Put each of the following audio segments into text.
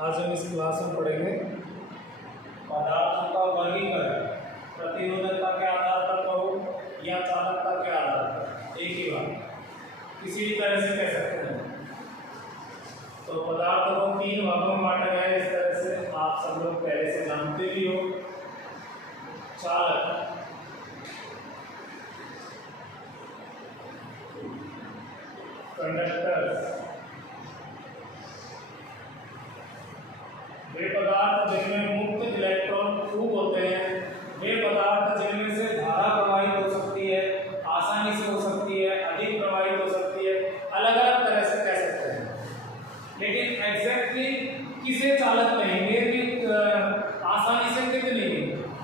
आज हम इस क्लास में पढ़ेंगे पदार्थों का वर्गीकरण प्रतिरोधकता के आधार पर कहो या चालकता के आधार पर, एक ही बात किसी भी तरह से कह सकते हैं। तो पदार्थों को तीन भागों में बांटा गया है, इस तरह से आप सब लोग पहले से जानते भी हो। चालक, कंडक्टर्स, वे पदार्थ जिनमें मुक्त इलेक्ट्रॉन खूब होते हैं, वे पदार्थ जिनमें से धारा प्रवाहित हो सकती है, आसानी से हो सकती है, अधिक प्रवाहित हो सकती है, अलग अलग तरह से कह सकते हैं। लेकिन एग्जैक्टली किसे चालक कहेंगे कि आसानी से कितनी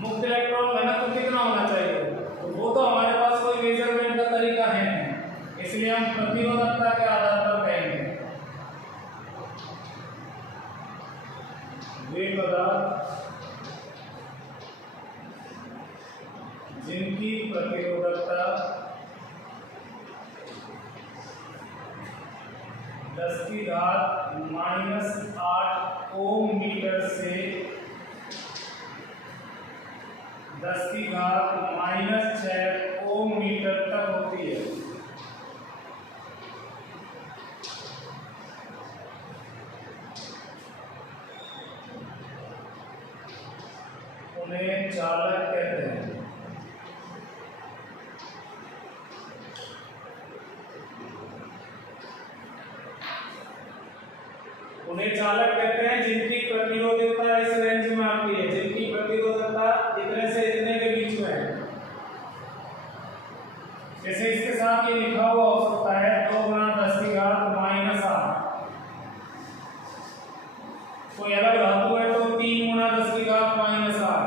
मुक्त इलेक्ट्रॉन घनत्व कितना होना चाहिए, तो वो तो हमारे पास कोई मेजरमेंट का तरीका है नहीं, इसलिए हम प्रतिरोधकता के आधार पर कहेंगे। वे पदार्थ जिनकी प्रतिरोधकता 10⁻⁸ ओम मीटर से 10⁻⁶ ओम मीटर तक होती है। उन्हें चालक कहते हैं। उन्हें चालक कहते हैं जिनकी प्रतिरोधकता इस रेंज में आती है, जिनकी प्रतिरोधकता इतने से इतने के बीच में है। जैसे इसके साथ ये लिखा हुआ हो सकता है 2×10⁻⁸। कोई अलग धातु है तो 3×10⁻⁸,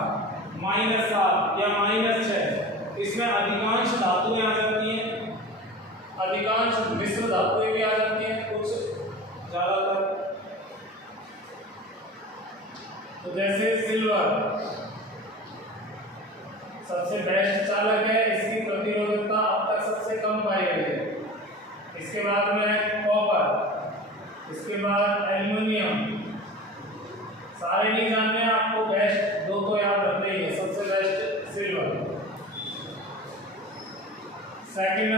-7 या -6। इसमें अधिकांश धातुएं आ जाती हैं, अधिकांश मिश्र धातुएं भी आ जाती हैं, कुछ ज्यादातर। तो जैसे सिल्वर सबसे बेस्ट चालक है, इसकी प्रतिरोधकता अब तक सबसे कम पाई गई है। इसके बाद में कॉपर, इसके बाद एल्युमिनियम। सारे नहीं जानने हैं आपको, बेस्ट दो तो याद रखने ही है। सबसे बेस्ट सिल्वर। सेकंड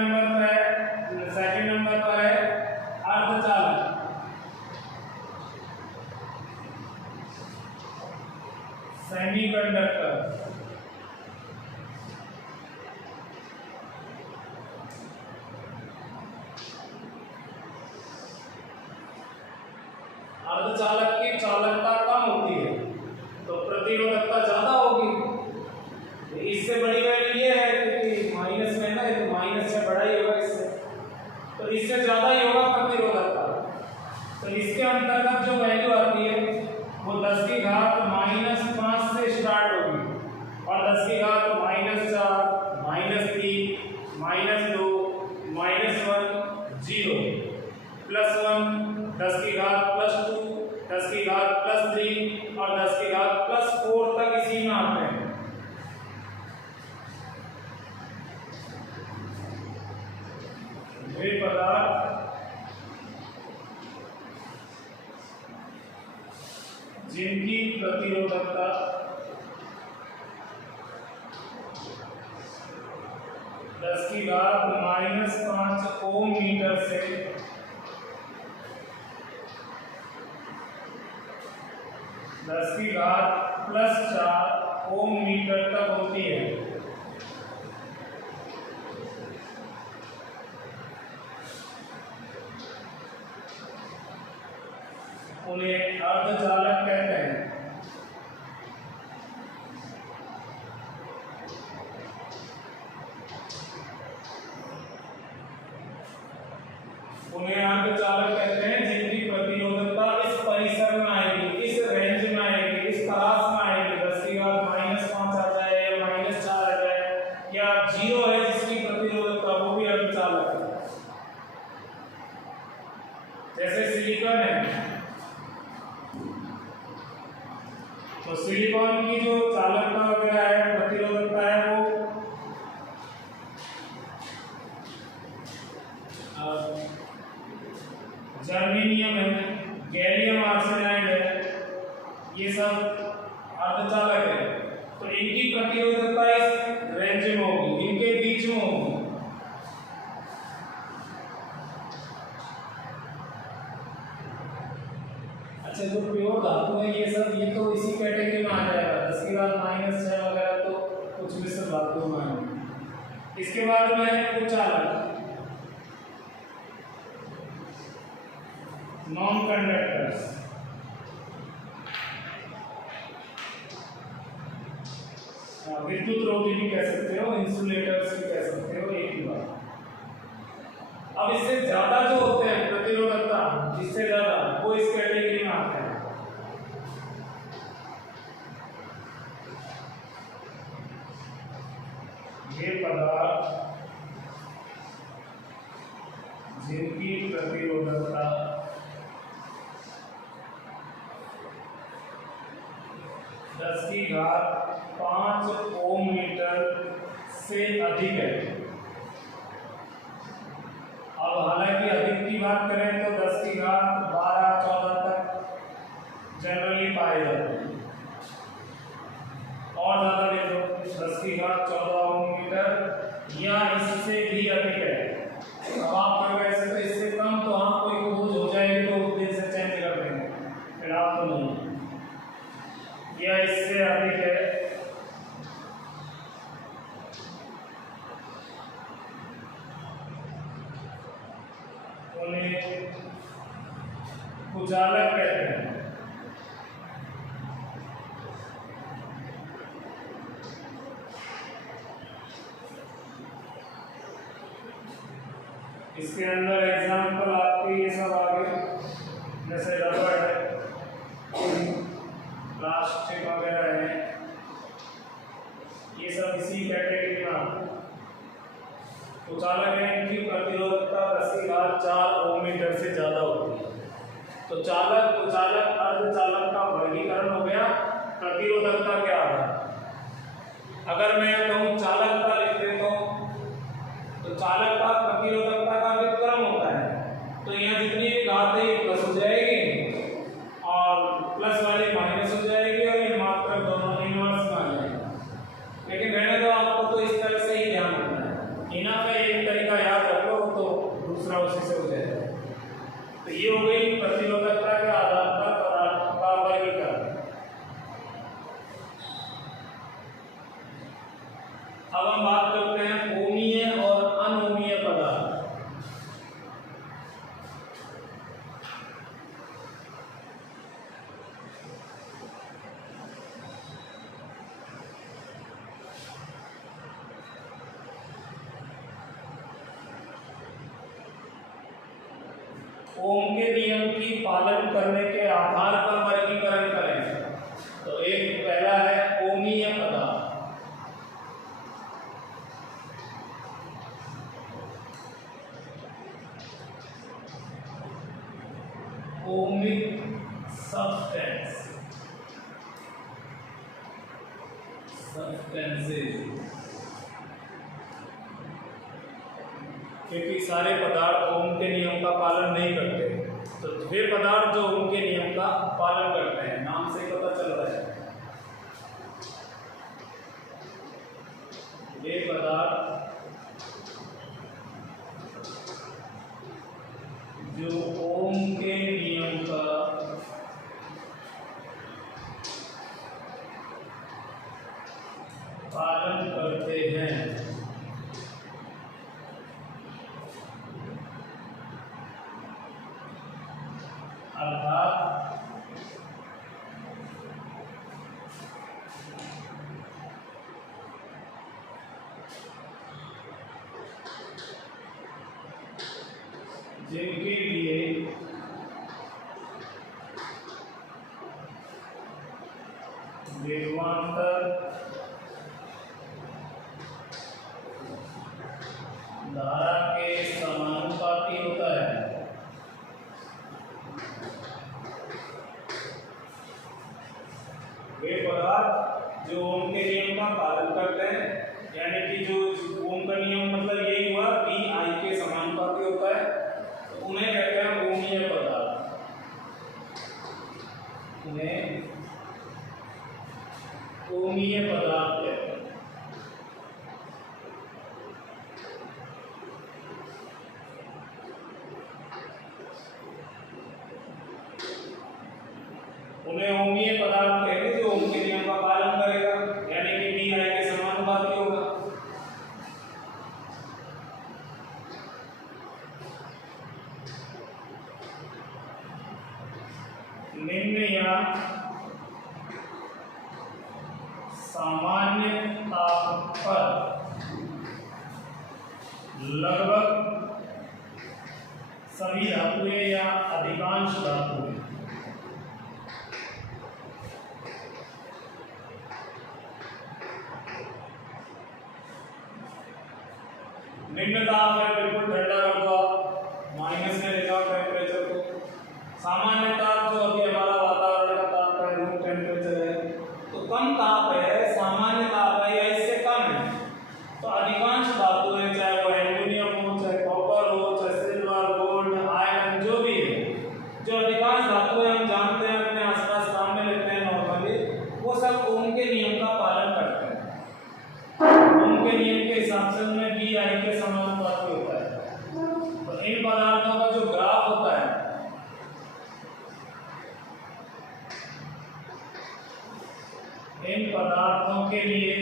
नंबर पर है अर्धचालक। सेमीकंडक्टर, अर्धचालक की चालकता कम होती है तो प्रतिरोधकता ज्यादा होगी। इससे बड़ी वैल्यू ये है कि माइनस में ना, तो माइनस से बड़ा ही होगा इससे, तो इससे ज्यादा ही होगा प्रतिरोधकता। तो इसके अंतर्गत जो वैल्यू आती है वो 10⁻⁻5 से स्टार्ट होगी और 10⁻⁻4, -3, -2, -1, 0, +1, 10⁻+2, 10⁻+3 और 10⁻+4 तक इसी में आते हैं। वे पदार्थ जिनकी प्रतिरोधकता 10⁻⁻5 ओम मीटर से 10⁻+4 ओम मीटर तक होती है। उन्हें अर्धचालक कहते हैं। उन्हें अर्धचालक कहते हैं जिनकी प्रतिरोधकता इस परिसर में आएगी, इस रेंज में आएगी, इस क्लास में आएगी। 10⁻⁻5 आ जाए या -4 आ जाए या 0 है जिसकी प्रतिरोधकता, वो भी अर्धचालक है। जैसे सिलिकॉन है, तो सिलिकॉन की जो चालकता वगैरह है, प्रतिरोधकता है, वो जर्मेनियम है, गैलियम आर्सेनाइड है, ये सब अर्धचालक है, तो इनकी प्रतिरोधकता इस रेंज में होगी, इनके बीच में होगी। अच्छा, जो प्योर धातु है ये सब, ये तो इसी कैटेगरी में आ जाएगा, 10⁻⁻⁶ वगैरह तो कुछ मिश्र धातु में है। इसके बाद में है कुचालक, नॉन कंडक्टर्स, विद्युत रोधी भी कह सकते हो, इंसुलेटर्स भी कह सकते हो, एक ही बात। अब इससे ज्यादा जो होते हैं प्रतिरोधकता, जिससे ज्यादा, वो इस कैटेगरी में आते हैं। ये पदार्थ जिनकी प्रतिरोधकता 10⁵ ओम मीटर से अधिक है। अब हालांकि अधिक की बात करें तो 10⁻12-14 तक जनरली पाए जाते हैं, और ज्यादा ले लो 10⁻14 ओम मीटर या इससे भी अधिक है। अब आप कहोगे ऐसे तो इससे कम, तो हाँ कोई खोज हो जाएगी तो उस दिन से चेंज कर देंगे, फिर आप तो नहीं, या इससे अधिक है उन्हें कुचालक कहते हैं। इसके अंदर एग्जाम्पल आपके ये सब आ गए, जैसे रबड़ है, प्लास्टिक वगैरह है, ये सब इसी कैटेगरी में आते हैं। कुचालक है, इनकी प्रतिरोधकता 10⁻4 ओम मीटर से ज्यादा होती है। तो चालक, कुचालक, अर्धचालक का वर्गीकरण हो गया प्रतिरोधकता के आधार। अगर मैं कहूँ चालक का लिख देता हूँ, तो चालक का प्रतिरोधकता का व्युत्क्रम होता है, तो यहाँ जितनी भी घात है ये प्लस हो जाएगी और प्लस वाली माइनस हो जाएगी, और ये मात्रक दोनों इनवर्स में आ जाएगा। लेकिन रहने दो, आपको तो इस तरह से ही ध्यान रखना है, इनफ है, एक तरीका याद रख लो तो दूसरा उसी से हो जाएगा। तो ये हो गई प्रतिरोधकता के आधार पर पदार्थ का वर्गीकरण। अब हम बात करते हैं ओमीय और अनोमीय पदार्थ। ओम के नियम की पालन करने के आधार पर वर्गीकरण करें। तो एक पहला है ओमीय पदार्थ। ओमिक सब्सटेंस, सब्सटेंसेस, क्योंकि सारे पदार्थ ओम के नियम का पालन नहीं करते, तो वे पदार्थ जो ओम के नियम का पालन करते हैं, नाम से पता चल रहा है, वे पदार्थ जो ओम के नियम का पालन करते हैं। अर्थात जिनके लिए विभवांतर धारा के समानुपाती होता है। वे पदार्थ जो ओम के नियम का पालन करते हैं, यानी कि जो ओम का नियम मतलब यही हुआ कि आई के समानुपाती होता है, तो उन्हें कहते हैं ओमीय पदार्थ। उन्हें ओमीय पदार्थ है। उन्हें ओमीय पदार्थ कहते जो ओम के नियम का पालन करेगा, यानी कि डी आई के समानुपाती होगा। निम्न या सामान्य ताप पर लगभग सभी धातुएं या अधिकांश धातुएं निम्न ताप है, बिल्कुल ठंडा कर दो आप, माइनस में ले जाओ टेम्परेचर को। सामान्य ताप जो अभी हमारा वातावरण का ताप है, रूम टेम्परेचर है, तो कम ताप है, सामान्य ताप है या इससे कम है, तो अधिकांश धातु है, चाहे वो एल्यूमिनियम हो, चाहे कॉपर हो, चाहे सिल्वर, गोल्ड, आयरन, जो भी है, जो अधिकांश धातु है हम जानते हैं, अपने आसपास काम में लेते हैं नॉर्मली, वो सब ओम के नियम का पालन करते हैं। ओम के नियम के हिसाब से उनमें बी आई के समानुपाती होता है। तो इन पदार्थों का जो ग्राफ होता है, इन पदार्थों के लिए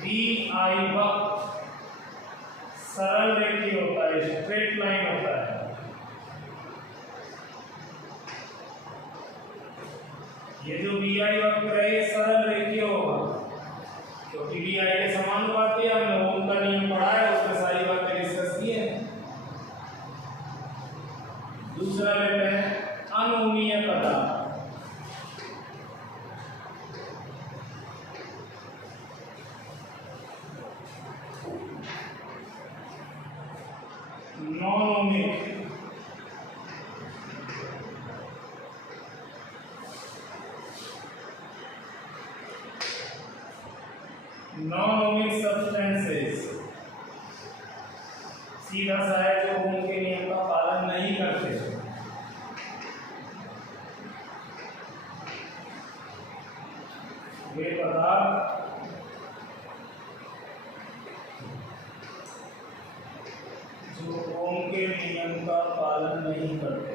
बी आई वक्र सरल रेखीय होता है, स्ट्रेट लाइन होता है। ये जो बी आई वक्र है ये सरल रेखीय होगा, क्योंकि बी आई के समानुपाती है। हमने ओम का नियम पढ़ा है, उसमें सारी बातें डिस्कस की है। दूसरा लेते हैं अनोमीय पदार्थ। non-ohmic substances सीधा सा है, जो ओम के नियम का पालन नहीं करते। वे पदार्थ जो ओम के नियम का पालन नहीं करते।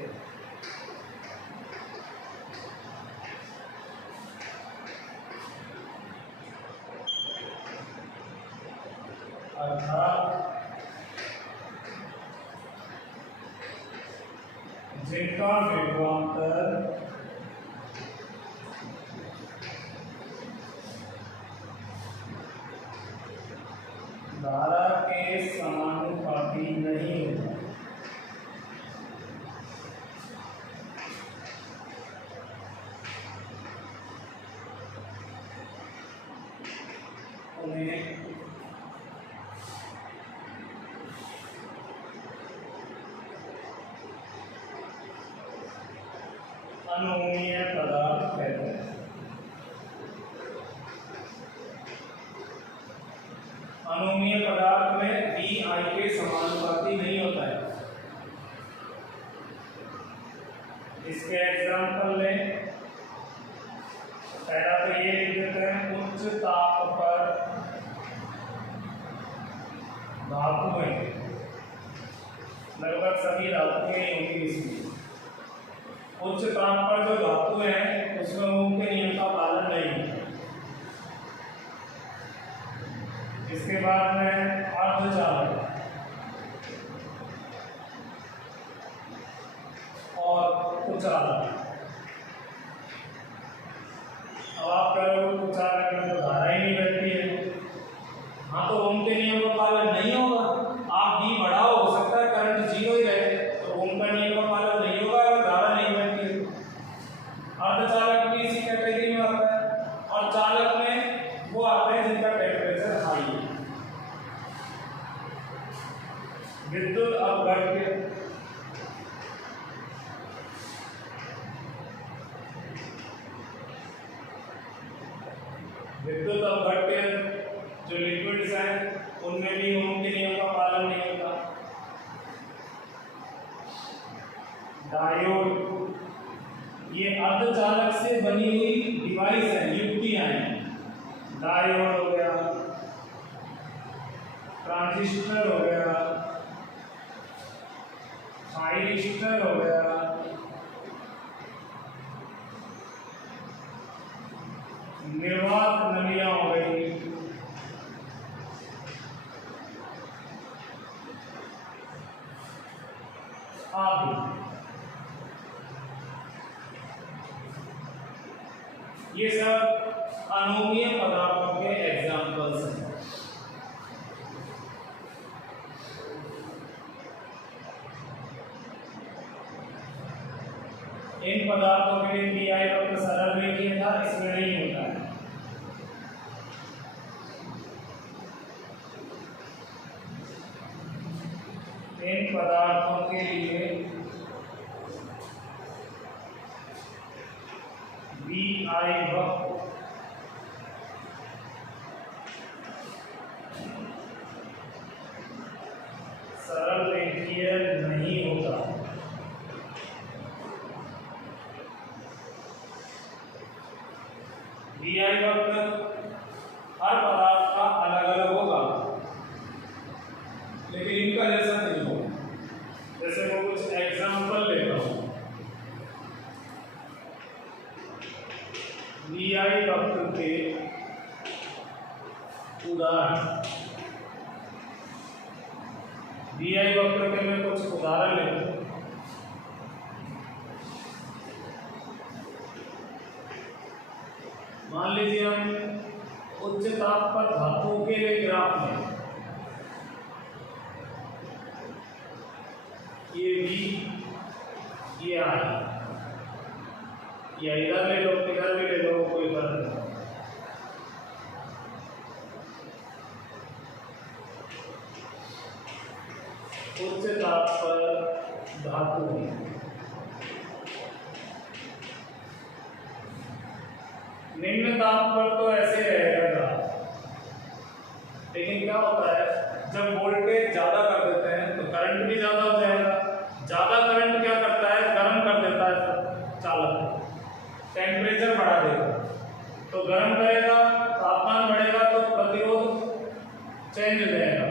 अर्थात जिनका विभवांतर धारा के समानुपाती नहीं होता। उन्हें अनोमीय पदार्थ कहते हैं। अनोमीय पदार्थ में बी आई के समानुपाती नहीं होता है। इसके एग्जाम्पल लें, पहला तो ये लिख देते हैं, उच्च ताप पर धातुएं, लगभग सभी धातुएं होंगी इसमें। उच्च ताप पर जो धातु है उसमें ओम के नियम का पालन नहीं है। इसके बाद में अर्धचालक और कुचालक। अब आप करोगे कुचालक में तो धारा ही नहीं बहती है, हाँ तो ओम के नियम का पालन नहीं होगा। आप बी बढ़ाओ, हो सकता है करंट 0 ही रहे, तो ओम का नियम का पालन नहीं होगा और धारा नहीं बहती है। अर्धचालक भी इसी कैटेगरी में आता है, और चालक में वो आते हैं जिनका टेम्परेचर हाई है। विद्युत अपघट्य, विद्युत अपघट्य जो लिक्विड्स हैं उनमें भी ओम के नियम का पालन नहीं होता। डायोड ये अर्धचालक से बनी हुई डिवाइस है, युक्तियां हैं। डायोड हो गया, ट्रांजिस्टर हो गया, थायरिस्टर हो गया, निर्वात नलियां हो गई, आदि। ये सब अनोमीय पदार्थों के एग्जाम्पल्स हैं। इन पदार्थों के लिए पीआई वक्र सरल रेखीय था, इसमें नहीं होता है। इन पदार्थों के लिए पीआई वक्र सरल रेखीय नहीं होता। पीआई वक्र हर पदार्थ का अलग अलग होगा, लेकिन इनका जैसा नहीं होगा। जैसे मैं कुछ एग्जाम्पल लेता हूं। पीआई वक्र के उदाहरण, पीआई वक्र के मैं कुछ उदाहरण लेता हूं। मान लीजिए हम उच्च ताप पर धातुओं के लिए ग्राफ लें, ये V, ये I, या इधर ले लो इधर भी ले लो, कोई फर्क नहीं। उच्च ताप पर धातु है, निम्न ताप पर तो ऐसे रहेगा, लेकिन क्या होता है जब वोल्टेज ज्यादा कर देते हैं तो करंट भी ज्यादा हो जाएगा। ज्यादा करंट क्या करता है, गर्म कर देता है चालक, टेम्परेचर बढ़ा देगा, तो गर्म करेगा, तापमान बढ़ेगा तो प्रतिरोध चेंज हो जाएगा,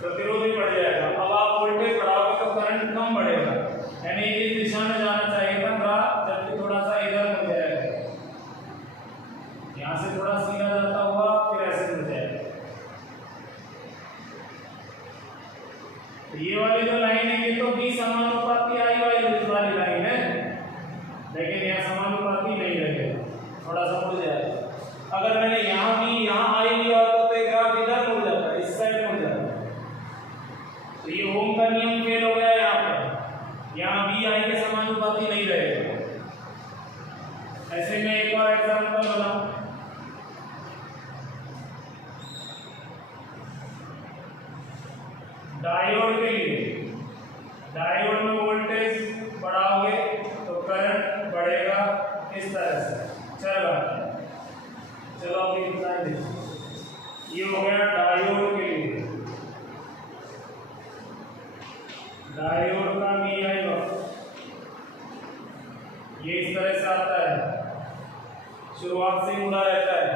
प्रतिरोध भी बढ़ जाएगा। अब आप वोल्टेज बढ़ाओगे तो करंट कम बढ़ेगा, यानी इस दिशा में जाना चाहिए था ग्राफ, जबकि थोड़ा सा इधर मुड़ जाएगा, यहाँ से थोड़ा सीधा जाता हुआ फिर ऐसे मुड़ जाएगा। तो ये वाली जो लाइन है ये तो B समानुपाती I वाली लाइन है, लेकिन यहाँ समानुपाती नहीं लगेगा, थोड़ा सा मुड़ जाएगा। अगर मैंने यहाँ भी यहाँ I लिया होता तो ग्राफ इधर मुड़ जाता, इस साइड मुड़ जाता। तो ये ओम का नियम फेल हो गया यहाँ पर, यहाँ B I के समानुपाती नहीं रहेगा। ऐसे में एक और एग्जाम्पल बनाऊं। डायोड के लिए, डायोड में वोल्टेज बढ़ाओगे तो करंट बढ़ेगा इस तरह से। चलो अभी एग्जाम्पल देखिए। ये हो गया डायोड के लिए, डायोड का पीआई वक्र ये इस तरह से आता है, शुरुआत से मुड़ा रहता है।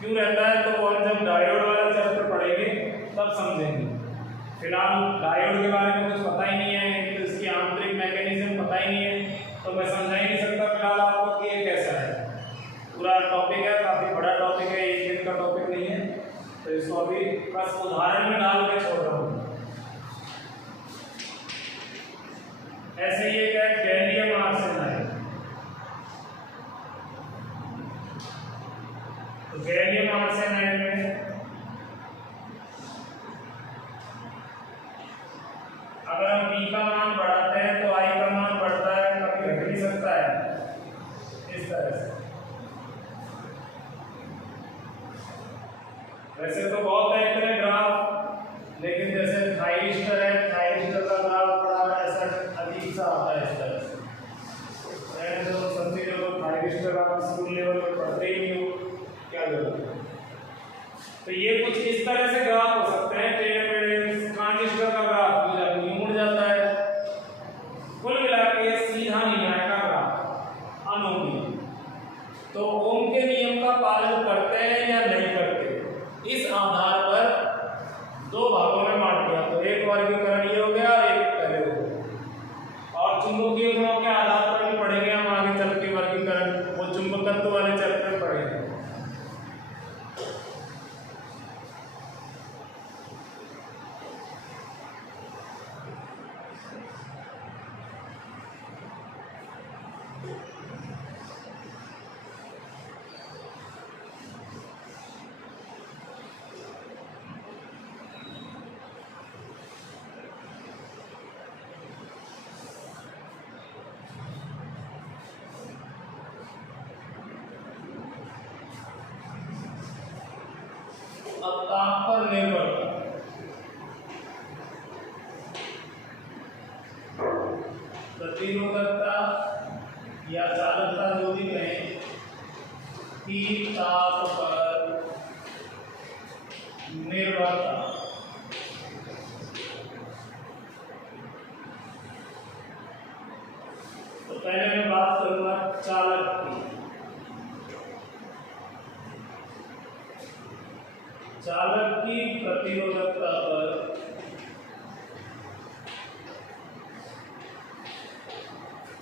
क्यों रहता है तो और जब डायोड वाला चैप्टर पढ़ेंगे तब समझेंगे। फिलहाल डायोड के बारे में कुछ पता ही नहीं है, तो इसकी आंतरिक मैकेनिज्म पता ही नहीं है, तो मैं समझा ही नहीं सकता फिलहाल आपको कि ये कैसा है। पूरा टॉपिक है, काफी बड़ा टॉपिक है, एक दिन का टॉपिक नहीं है, तो इसको अभी बस उदाहरण में डाल के छोड़ रहा हूँ। ऐसे ही एक है गैलियम आर्सेनाइड। तो गैलियम आर्सेनाइड में अगर हम B का मान बढ़ाते हैं तो I का मान बढ़ता है, कभी घट भी सकता है इस तरह से। वैसे तो बहुत है इतने ग्राफ, लेकिन जैसे थायरिस्टर है, थायरिस्टर का ग्राफ बड़ा ऐसा अजीब सा आता है इस तरह से। मैंने तो समझी लोग थायरिस्टर आप स्कूल लेवल पर पढ़ते ही नहीं हो, क्या करोगे। तो ये कुछ इस तरह से ग्राफ हो सकते हैं, टेढ़े मेढ़े ट्रांजिस्टर का ग्राफ मुड़ जाता है। कुल मिला के सीधा नहीं आएगा ग्राफ, अब ताप पर निर्भरता, प्रतिरोधकता या चालकता जो भी कहें, कि ताप पर निर्भरता। तो पहले मैं बात करूंगा चालक की। चालक की प्रतिरोधकता पर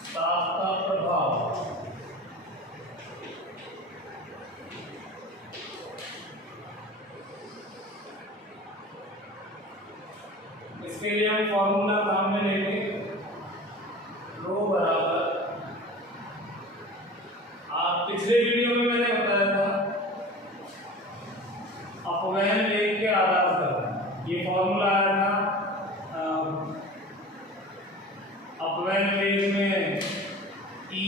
ताप का प्रभाव। इसके लिए हम फॉर्मूला काम में लेंगे, रो बराबर, आप पिछले वीडियो में मैंने बताया था अपव्यय वेग के आधार पर ये फॉर्मूला आया था। अपव्यय वेग में E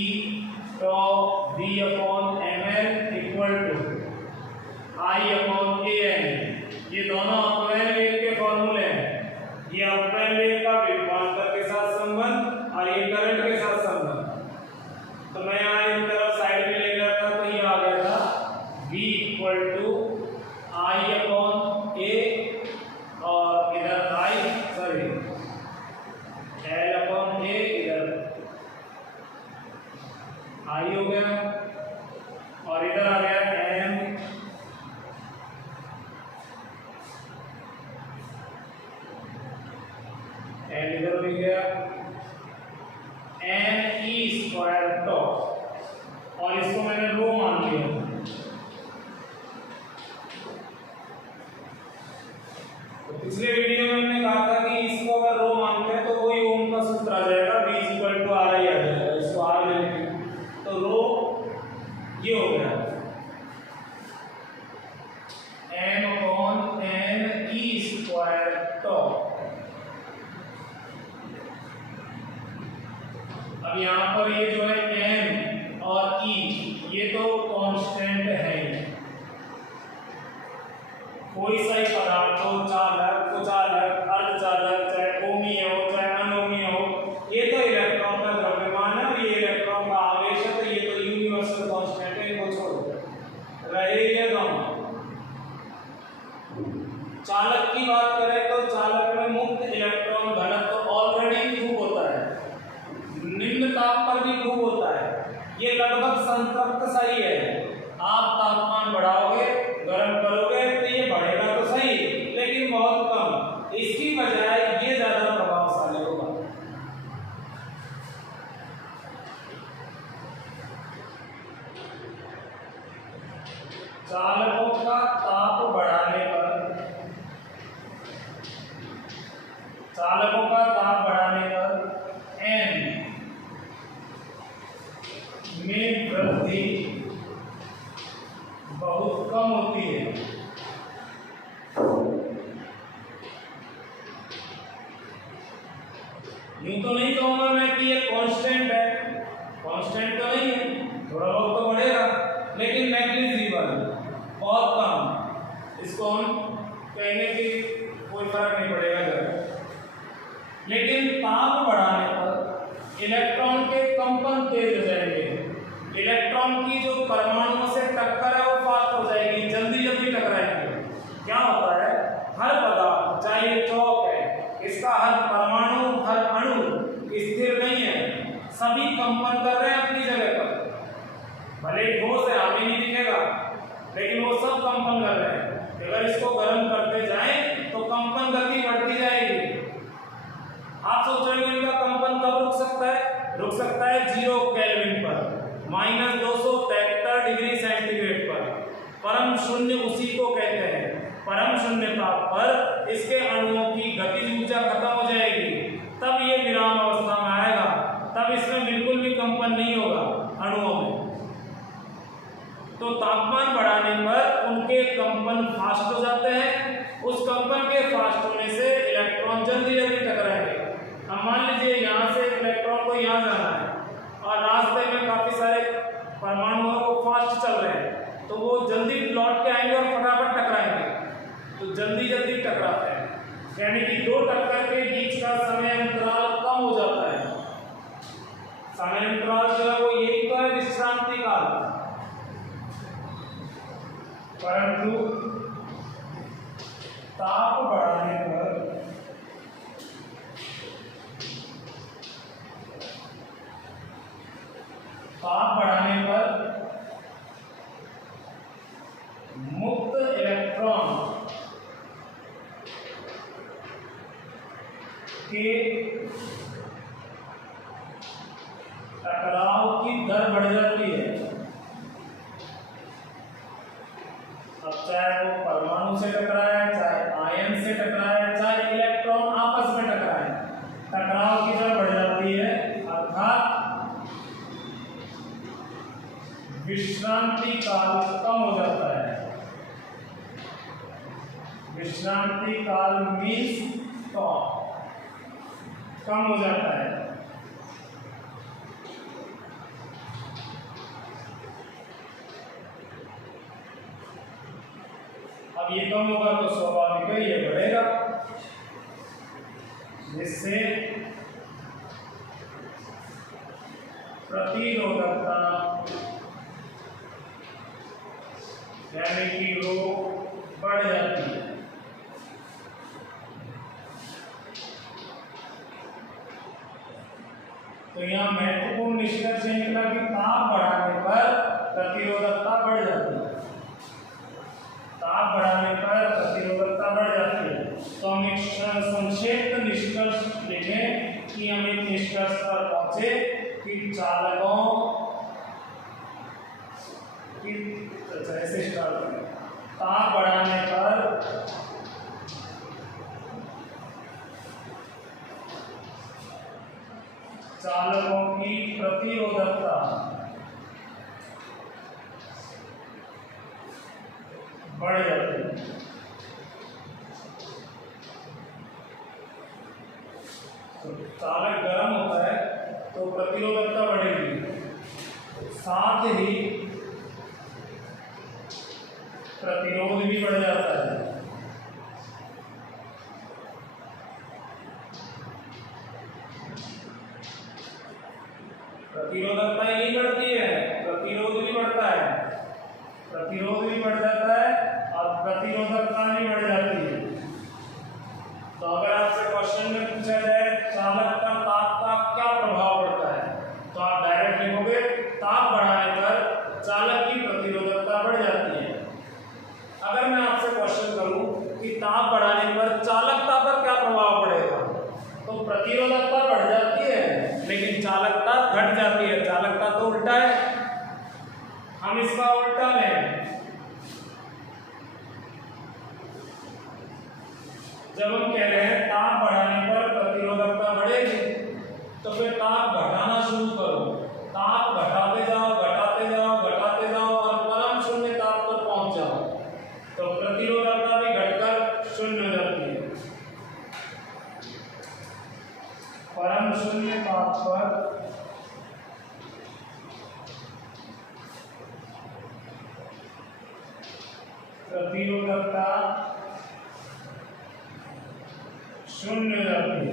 tau v upon ml equal to I upon an, ये दोनों अपव्यय वेग के फॉर्मूले हैं। ये अपव्यय वेग का विभवांतर के साथ संबंध और ये करंट के साथ संबंध। तो मैं यहाँ एक तरफ साइड में ले गया था, तो ये आ गया था v equal to I upon a और इधर L अपॉन a, इधर I हो गया और इधर आ गया m L इधर भी गया n e स्क्वायर टॉ, और इसको मैंने रो मान लिया। तो पिछले वीडियो में हमने कहा था कि इसको अगर रो मानते हैं तो वही ओम का सूत्र आ जाएगा, V equal to R I आ जाएगा। इसको आर ले लेंगे तो रो ये हो गया m upon n e square tau. अब यहाँ पर ये जो है m और e ये तो कांस्टेंट है। कोई सा ही पदार्थ हो, चालक, कुचालक, अर्धचालक, चाहे ओमीय हो चाहे अनोमीय हो, ये तो इलेक्ट्रॉन का द्रव्यमान है और ये इलेक्ट्रॉन का आवेश है, तो ये तो यूनिवर्सल कांस्टेंट है, इनको छोड़ रहे ये दोनों। चालक की बात करें तो चालक में मुक्त इलेक्ट्रॉन घनत्व ऑलरेडी खूब होता है, निम्न ताप पर भी खूब होता है, ये लगभग संतृप्त सही है। आप तापमान बढ़ाओगे, गर्म करोगे तो ये बढ़ेगा तो सही, लेकिन बहुत कम। इसकी बजाय ये ज्यादा प्रभावशाली होगा। चालकों का ताप बढ़ाने पर, चालकों का ताप बढ़ाने पर n में वृद्धि बहुत कम होती है। यूं तो नहीं कहूंगा मैं कि ये कांस्टेंट है, कांस्टेंट तो नहीं है, थोड़ा बहुत तो बढ़ेगा, लेकिन नेग्लिजिबल, बहुत कम। इसको हम कहने की कोई फर्क नहीं पड़ेगा जब। लेकिन ताप बढ़ाने पर इलेक्ट्रॉन के कंपन तेज हो जाएंगे, इलेक्ट्रॉन की जो परमाणुओं से टक्कर है वो फास्ट हो जाएगी, जल्दी जल्दी टकराएंगे। क्या होता है, हर पदार्थ चाहे ये चौक है, इसका हर परमाणु हर अणु स्थिर नहीं है, सभी कंपन कर रहे हैं अपनी जगह पर। भले ठोस है, हमें नहीं दिखेगा, लेकिन वो सब कंपन कर रहे हैं। अगर इसको गर्म करते जाएं तो कंपन गति बढ़ती जाएगी। आप सोच रहे हो इनका कंपन कब रुक सकता है? रुक सकता है 0 केल्विन पर, -273 डिग्री सेंटीग्रेड पर। परम शून्य उसी को कहते हैं। परम शून्य ताप पर इसके अणुओं की गतिज ऊर्जा खत्म हो जाएगी, तब ये विराम अवस्था में आएगा, तब इसमें बिल्कुल भी कंपन नहीं होगा अणुओं में। तो तापमान बढ़ाने पर उनके कंपन फास्ट हो जाते हैं। उस कंपन के फास्ट होने से इलेक्ट्रॉन जल्दी जल्दी टकराएंगे। अब मान लीजिए यहाँ से इलेक्ट्रॉन को यहाँ जाना है और रास्ते में काफी सारे परमाणु वो फास्ट चल रहे हैं, तो वो जल्दी लौट के आएंगे और फटाफट टकराएंगे। तो जल्दी जल्दी टकराते हैं, यानी कि दो टक्कर के बीच का समय अंतराल कम हो जाता है। समय अंतराल जो है वो यही तो है विश्रांति काल, परंतु ताप बढ़ाने पर मुक्त इलेक्ट्रॉन के टकराव की दर बढ़ जाती है। अब चाहे वो परमाणु से टकराए, चाहे आयन से टकराए, चाहे इलेक्ट्रॉन आपस में टकराए, टकराव की दर बढ़ जाती है, अर्थात विश्रांति काल कम हो जाता है। विश्रांति काल मीन्स कम हो जाता है। अब ये कम होगा तो स्वाभाविक है ये बढ़ेगा, जिससे प्रतिरोधकता यानी कि रो बढ़ जाती है। तो यहाँ महत्वपूर्ण निष्कर्ष निकला कि ताप बढ़ाने पर प्रतिरोधकता बढ़ जाती है। ताप बढ़ाने पर प्रतिरोधकता बढ़ जाती है। तो हम एक संक्षिप्त निष्कर्ष लिखें कि हम एक निष्कर्ष पर पहुंचे कि चालकों की ऐसे स्टार्ट करें। ताप बढ़ाने पर चालकों की प्रतिरोधकता बढ़ जाती है। तो चालक गर्म होता है तो प्रतिरोधकता बढ़ेगी, साथ ही प्रतिरोध भी बढ़ जाता है। प्रतिरोधकता ही बढ़ती है, प्रतिरोध भी बढ़ता है, प्रतिरोध भी बढ़ जाता है और प्रतिरोधकता भी बढ़ जाती है। तो अगर आपसे क्वेश्चन में पूछा जाए चालक का ताप का क्या प्रभाव पड़ता है, तो आप डायरेक्ट लिखोगे ताप बढ़ाने पर चालक की प्रतिरोधकता बढ़ जाती है। अगर मैं आपसे क्वेश्चन करूं कि ताप बढ़ाने पर चालकता पर क्या प्रभाव पड़ेगा, तो प्रतिरोधकता बढ़ जाती है लेकिन चालकता घट जाती है। चालकता तो उल्टा है, हम इसका उल्टा लें। जब हम कह रहे हैं ताप बढ़ाने पर प्रतिरोधकता बढ़ेगी, तो फिर ताप घटाना शुरू करो। ताप घटाते जाओ, घटाते जाओ, घटाते जाओ और परम शून्य ताप पर पहुंच जाओ, तो प्रतिरोधकता भी घटकर शून्य हो जाती है। परम शून्य ताप पर प्रतिरोधकता शून्य हो जाती है,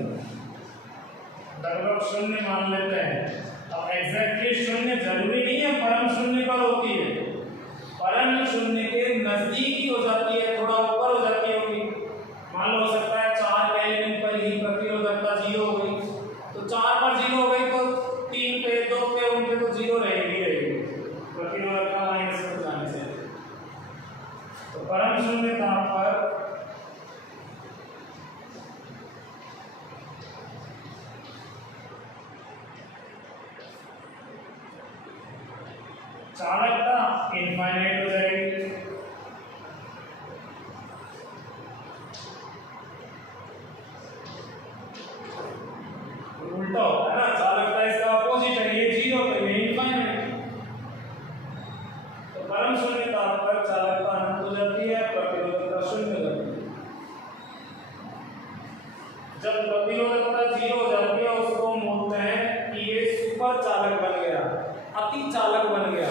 लगभग शून्य मान लेते हैं। अब एग्जैक्टली शून्य जरूरी नहीं है परम शून्य पर होती है, परम शून्य के नजदीक ही हो जाती है, थोड़ा ऊपर हो जाती होगी। मान लो हो सकता है 4 केल्विन पर ही प्रतिरोधकता 0 हो गई, तो 4 पर 0 हो गई तो 3 पे 2 पे उनके तो 0 रहेगी प्रतिरोधकता माइनस में जाने से। तो परम शून्य ताप पर चालकता इनफाइनाइट हो जाएगी। उल्टा होता है ना, चालकता इसका अपोजिट है, ये 0 पे ये इनफाइनाइट। तो परम शून्य ताप पर चालकता अनंत हो जाती है, प्रतिरोधकता शून्य हो जाती है। जब प्रतिरोधकता 0 हो जाती है उसको हम बोलते हैं कि ये सुपर चालक बन गया, अति चालक बन गया,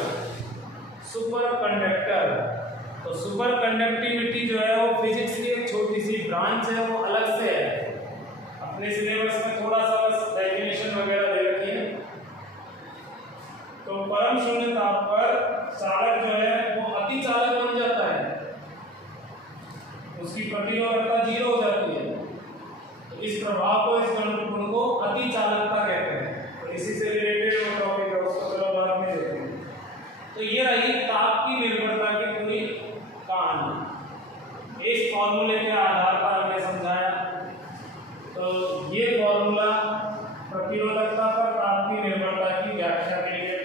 सुपर कंडक्टर। तो सुपर कंडक्टिविटी जो है वो फिजिक्स की एक छोटी सी ब्रांच है, वो अलग से है। अपने सिलेबस में थोड़ा सा बस डेफिनेशन वगैरह दे रखी है। तो परम शून्य ताप पर चालक जो है वो अति चालक बन जाता है, उसकी प्रतिरोधकता 0 हो जाती है। तो इस प्रभाव को, इस गुण को अति चालकता कहते हैं। तो इसी से रिलेटेड वो टॉपिक है, उसको चलो बाद में देखते हैं। तो ये रही ताप की निर्भरता की पूरी कहानी। इस फॉर्मूले के आधार पर हमने समझाया। तो ये फॉर्मूला प्रतिरोधकता पर ताप की निर्भरता की व्याख्या के लिए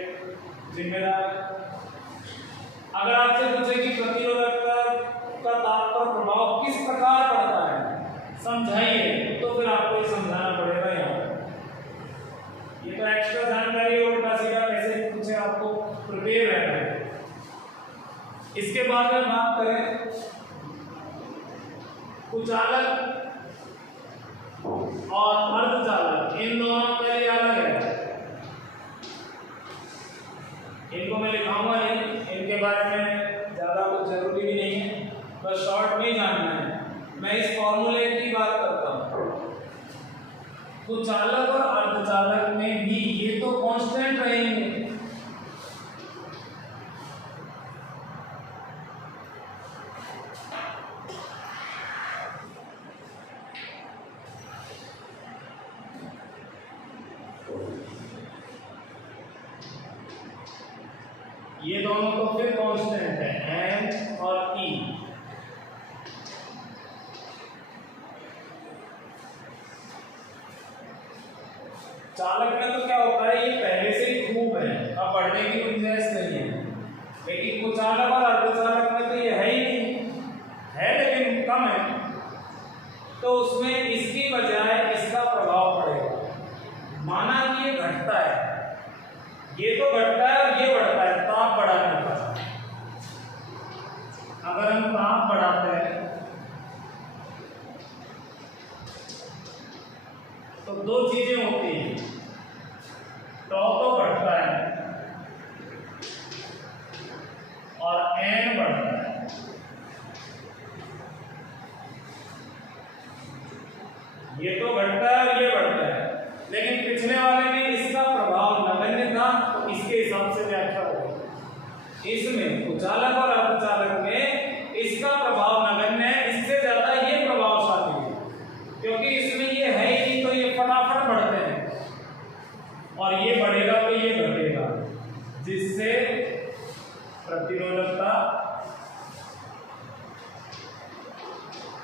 जिम्मेदार है। अगर आपसे पूछे कि प्रतिरोधकता का ताप पर प्रभाव किस प्रकार पड़ता है, समझाइए, तो फिर आपको ये समझाना पड़ेगा। यहाँ ये तो एक्स्ट्रा जानकारी उल्टा सीधा कैसे पूछे, आपको प्रिपेयर रहना है। इसके बाद में बात करें कुचालक और अर्धचालक, इन दोनों के लिए अलग है। इनको मैं लिखाऊंगा नहीं, इनके बारे में ज्यादा कुछ जरूरी भी नहीं है, बस शॉर्ट में जानना है। मैं इस फॉर्मूले की बात करता हूँ। कुचालक और अर्धचालक में भी ये तो कांस्टेंट रहेंगे। ये दोनों तो फिर कांस्टेंट है, एम और ई। चालक में तो क्या होता है, ये पहले से ही खूब है, अब बढ़ने की गुंजाइश नहीं है। लेकिन कुचालक और अर्धचालक में तो ये है ही नहीं, है लेकिन कम है। तो उसमें इसकी बजाय इसका प्रभाव पड़ेगा। माना कि ये घटता है, ये तो घटता है और ये बढ़ता है ताप बढ़ाने पर। अगर हम ताप बढ़ाते हैं तो दो चीजें होती हैं, टॉ तो बढ़ता है और एन बढ़ता है। ये तो घटता है और ये बढ़ता है, लेकिन पिछले वाले में इसका प्रभाव नगण्य था, तो इसके हिसाब से व्याख्या होगी। इसमें कुचालक और अर्धचालक में इसका प्रभाव नगण्य है, इससे ज्यादा ये प्रभावशाली है, क्योंकि इसमें ये है ही नहीं, तो ये फटाफट बढ़ते हैं और ये बढ़ेगा तो ये घटेगा, जिससे प्रतिरोधकता,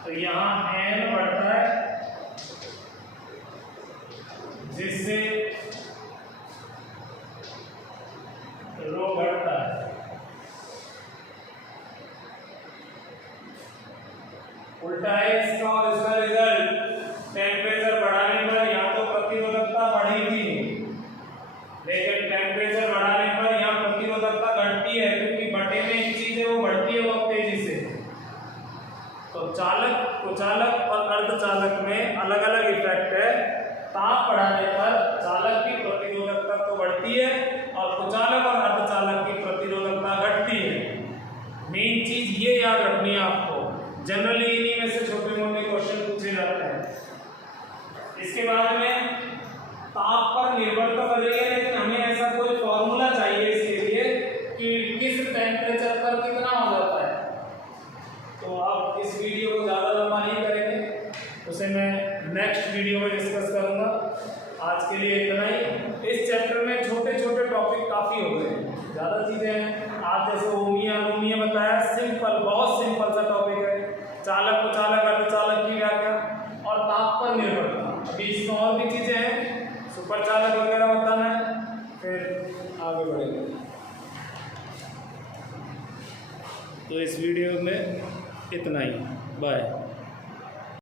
तो यहाँ एन बढ़ता है जिससे रो घटता है। उल्टा है इसका और इसका रिजल्ट। टेम्परेचर बढ़ाने पर यहाँ तो प्रतिरोधकता बढ़ेगी, लेकिन टेम्परेचर बढ़ाने पर यहाँ प्रतिरोधकता घटती है, क्योंकि बटे में एक चीज है वो बढ़ती है बहुत तेजी से। तो चालक, कुचालक और अर्धचालक में अलग अलग इफेक्ट है। ताप बढ़ाने पर चालक की प्रतिरोधकता तो बढ़ती है और कुचालक और अर्धचालक की प्रतिरोधकता घटती है। मेन चीज ये याद रखनी है आपको। जनरली इन्हीं में से छोटे मोटे क्वेश्चन पूछे जाते हैं। इसके बाद में ताप पर निर्भर तो करेगा, लेकिन हमें ऐसा कोई फॉर्मूला चाहिए इसके लिए कि किस टेम्परेचर पर कितना हो जाता है। तो आप इस वीडियो को ज़्यादा लंबा नहीं करेंगे, उसे मैं नेक्स्ट वीडियो में डिस्कस करूंगा। आज के लिए इतना ही। इस चैप्टर में छोटे छोटे टॉपिक काफ़ी हो गए, ज़्यादा चीज़ें हैं। आज जैसे ओमिया बताया, सिंपल, बहुत सिंपल सा टॉपिक है। चालक, कुचालक, अर्धचालक की व्याख्या और ताप पर निर्भरता। अभी इसमें और भी चीज़ें हैं, सुपर चालक वगैरह बताना है, फिर आगे बढ़ेंगे। तो इस वीडियो में इतना ही, बाय।